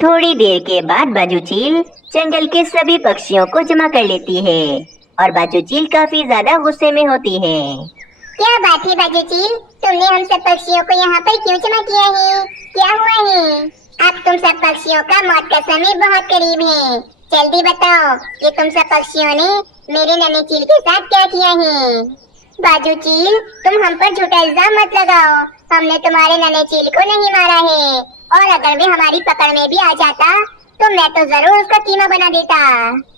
थोड़ी देर के बाद बाजू चील जंगल के सभी पक्षियों को जमा कर लेती है और बाजू चील काफी ज्यादा गुस्से में होती है। क्या बात है बाजू चील, तुमने हम सब पक्षियों को यहाँ पर क्यों जमा किया है? क्या हुआ है? अब तुम सब पक्षियों का मौत का समय बहुत करीब है। जल्दी बताओ कि तुम सब पक्षियों ने मेरे नन्हे चील के साथ क्या किया है? बाजू चील, तुम हम पर झूठा इल्जाम मत लगाओ। हमने तुम्हारे नन्हे चील को नहीं मारा है, और अगर वे हमारी पकड़ में भी आ जाता तो मैं तो जरूर उसका कीमा बना देता।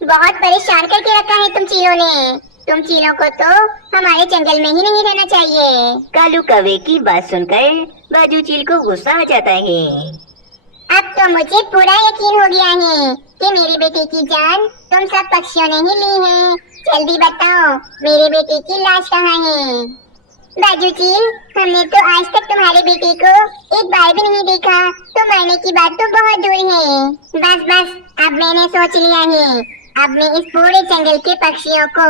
बहुत परेशान करके रखा है तुम चीलों ने। तुम चीलों को तो हमारे जंगल में ही नहीं रहना चाहिए। कालू कौवे की बात सुनकर बाजू चील को गुस्सा आ जाता है। अब तो मुझे पूरा यकीन हो गया है कि मेरे बेटे की जान तुम सब पक्षियों ने ही ली है। जल्दी बताओ मेरे बेटे की लाश कहाँ है? बाजू चील, हमने तो आज तक तुम्हारे बेटे को एक बार भी नहीं देखा, तो मरने की बात तो बहुत दूर है। बस बस, अब मैंने सोच लिया है। अब मैं इस पूरे जंगल के पक्षियों को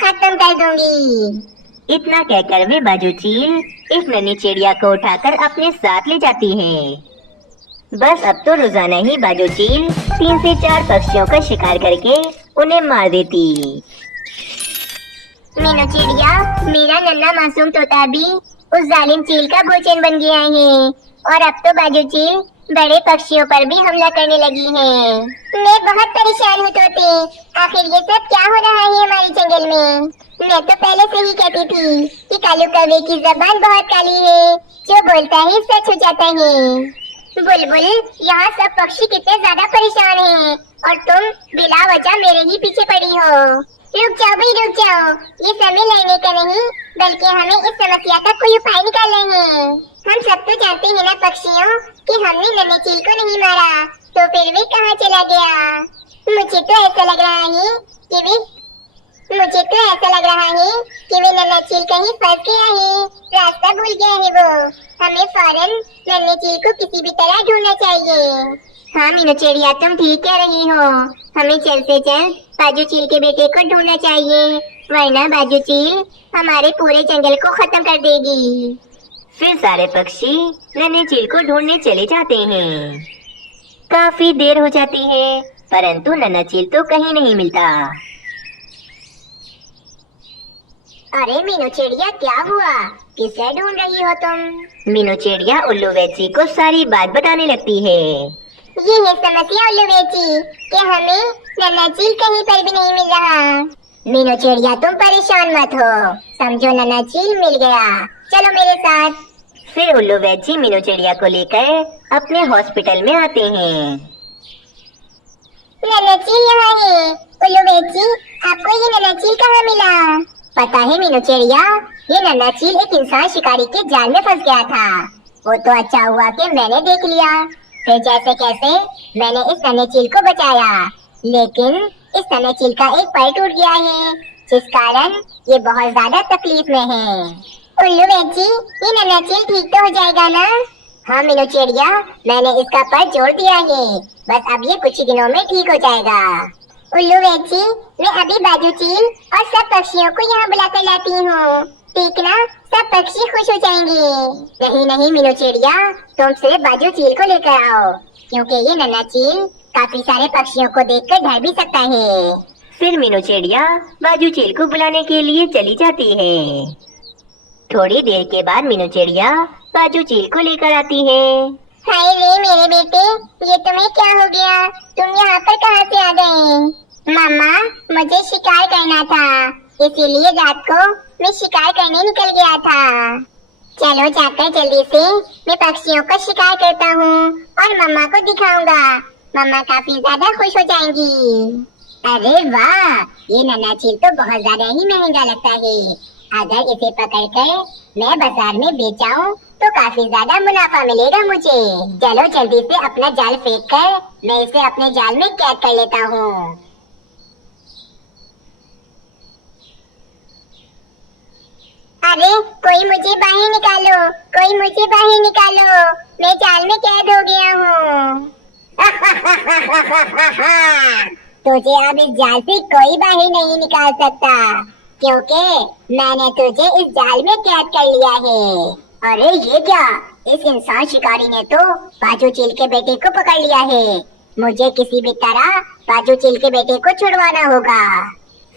खत्म कर दूंगी। इतना कहकर वे बाजू चील एक नन्ही चिड़िया को उठाकर अपने साथ ले जाती है। बस अब तो रोजाना ही बाजू चील 3 से 4 पक्षियों का शिकार करके उन्हें मार देती। मीनू चिड़िया, मेरा नन्हा मासूम तोता भी उस जालिम चील का भोजन बन गया है, और अब तो बाजू चील बड़े पक्षियों पर भी हमला करने लगी है। मैं बहुत परेशान हूँ तोते, आखिर ये सब क्या हो रहा है हमारे जंगल में? मैं तो पहले से ही कहती थी कि कालू कौवे की जबान बहुत काली है, जो बोलता है सच हो जाता है। बुलबुल, यहाँ सब पक्षी कितने ज्यादा परेशान हैं, और तुम बिला वजह मेरे ही पीछे पड़ी हो। रुक जाओ भाई, रुक जाओ। ये समय लड़ने का नहीं, बल्कि हमें इस समस्या का कोई उपाय निकालना है। हम सब तो जानते हैं ना पक्षियों कि हमने नन्हे चील को नहीं मारा, तो फिर वे कहाँ चला गया? मुझे तो ऐसा लग रहा है कि वे नन्हा चील कहीं फंस गया है, रास्ता भूल गया है वो। हमें फौरन नन्हे चील को किसी भी तरह ढूंढना चाहिए। हाँ मीनू चिड़िया, तुम ठीक कह रही हो। हमें जल्द से जल्द बाजू चील के बेटे को ढूंढना चाहिए, वरना बाजू चील हमारे पूरे जंगल को खत्म कर देगी। फिर सारे पक्षी नन्हे चील को ढूंढने चले जाते हैं। काफी देर हो जाती है, परंतु नन्हा चील तो कहीं नहीं मिलता। अरे मीनू चिड़िया, क्या हुआ? किसे ढूंढ रही हो तुम? मीनू चिड़िया उल्लू वैची को सारी बात बताने लगती है। ये है समस्या उल्लू बेटी कि हमें नन्हा चील कहीं पर भी नहीं मिल रहा। मीनू चिड़िया, तुम परेशान मत हो, समझो नन्हा चील मिल गया। चलो मेरे साथ। फिर उल्लू वैची मीनू चिड़िया को लेकर अपने हॉस्पिटल में आते हैं। नन्हा चील यहाँ है। उल्लू बेटी, आपको ये नन्हा चील कहाँ मिला? पता है मीनू चिड़िया, ये नन्हा चील एक इंसान शिकारी के जाल में फंस गया था। वो तो अच्छा हुआ कि मैंने देख लिया, फिर जैसे कैसे मैंने इस नन्हे चील को बचाया। लेकिन इस नन्हे चील का एक पैर टूट गया है, जिस कारण ये बहुत ज्यादा तकलीफ में है। उल्लू बेटी, ये नन्हा चील ठीक तो हो जाएगा ना? हाँ मीनू चिड़िया, मैंने इसका पैर जोड़ दिया है, बस अब ये कुछ ही दिनों में ठीक हो जाएगा। उल्लू बेटी, मैं अभी बाजू चील और सब पक्षियों को यहाँ बुलाकर लाती हूँ, देखना सब पक्षी खुश हो जाएंगे। नहीं नहीं मीनू चिड़िया, तुम सिर्फ बाजू चील को लेकर आओ, क्योंकि ये नन्हा चील काफी सारे पक्षियों को देखकर डर भी सकता है। फिर मीनू चिड़िया बाजू चील को बुलाने के लिए चली जाती है। थोड़ी देर के बाद मीनू चिड़िया बाजू चील को लेकर आती है। हाय रे मेरे बेटे, ये तुम्हें क्या हो गया? तुम यहाँ पर कहाँ से आ गए? मामा, मुझे शिकार करना था, इसीलिए रात को मैं शिकार करने निकल गया था। चलो जाकर जल्दी से मैं पक्षियों का शिकार करता हूँ और मम्मा को दिखाऊंगा। मम्मा काफी ज्यादा खुश हो जाएंगी। अरे वाह, ये नन्हा चील तो बहुत ज्यादा ही महंगा लगता है। अगर इसे पकड़कर मैं बाजार में बेचाऊं तो काफी ज्यादा मुनाफा मिलेगा मुझे। चलो जल्दी से अपना जाल फेंक कर मैं इसे अपने जाल में कैद कर लेता हूँ। अरे कोई मुझे बाहर निकालो, कोई मुझे बाहर निकालो, मैं जाल में कैद हो गया हूँ। तुझे अब इस जाल से कोई बाहर नहीं निकाल सकता, क्योंकि मैंने तुझे इस जाल में कैद कर लिया है। अरे ये क्या, इस इंसान शिकारी ने तो बाजू चील के बेटे को पकड़ लिया है। मुझे किसी भी तरह बाजू चील के बेटे को छुड़वाना होगा।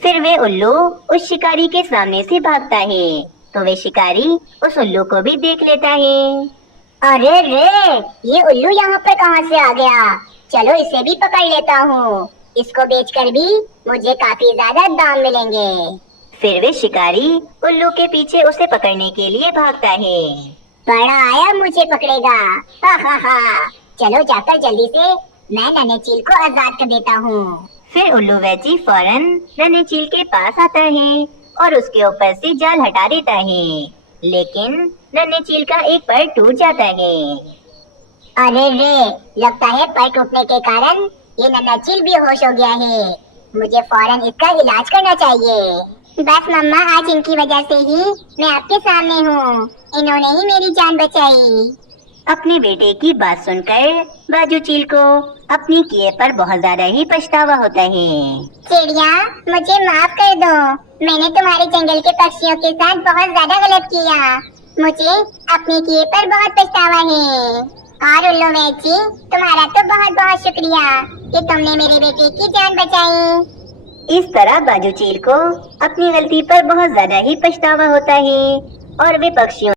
फिर वे उल्लू उस शिकारी के सामने से भागता है तो वे शिकारी उस उल्लू को भी देख लेता है। अरे रे, ये उल्लू यहाँ पर कहाँ से आ गया? चलो इसे भी पकड़ लेता हूँ। इसको बेचकर भी मुझे काफी ज्यादा दाम मिलेंगे। फिर वे शिकारी उल्लू के पीछे उसे पकड़ने के लिए भागता है। बड़ा आया मुझे पकड़ेगा। हा हा हा। चलो जाकर जल्दी से मैं नन्हे चील को आजाद कर देता हूँ। फिर उल्लू वैची फौरन नन्हे चील के पास आता है और उसके ऊपर से जाल हटा देता है, लेकिन नन्हे चील का एक पैर टूट जाता है। अरे रे, लगता है पैर टूटने के कारण ये नन्हा चील बेहोश हो गया है। मुझे फौरन इसका इलाज करना चाहिए। बस मम्मा, आज इनकी वजह से ही मैं आपके सामने हूँ। इन्होंने ही मेरी जान बचाई। अपने बेटे की बात सुनकर बाजू चील को अपनी किए पर बहुत ज्यादा ही पछतावा होता है। चिड़िया, मुझे माफ कर दो। मैंने तुम्हारे जंगल के पक्षियों के साथ बहुत ज्यादा गलत किया। मुझे अपने किए पर बहुत पछतावा है। और उल्लू वैची, तुम्हारा तो बहुत बहुत शुक्रिया कि तुमने मेरे बेटे की जान बचाई। इस तरह बाजू चील को अपनी गलती पर बहुत ज्यादा ही पछतावा होता है और वे पक्षियों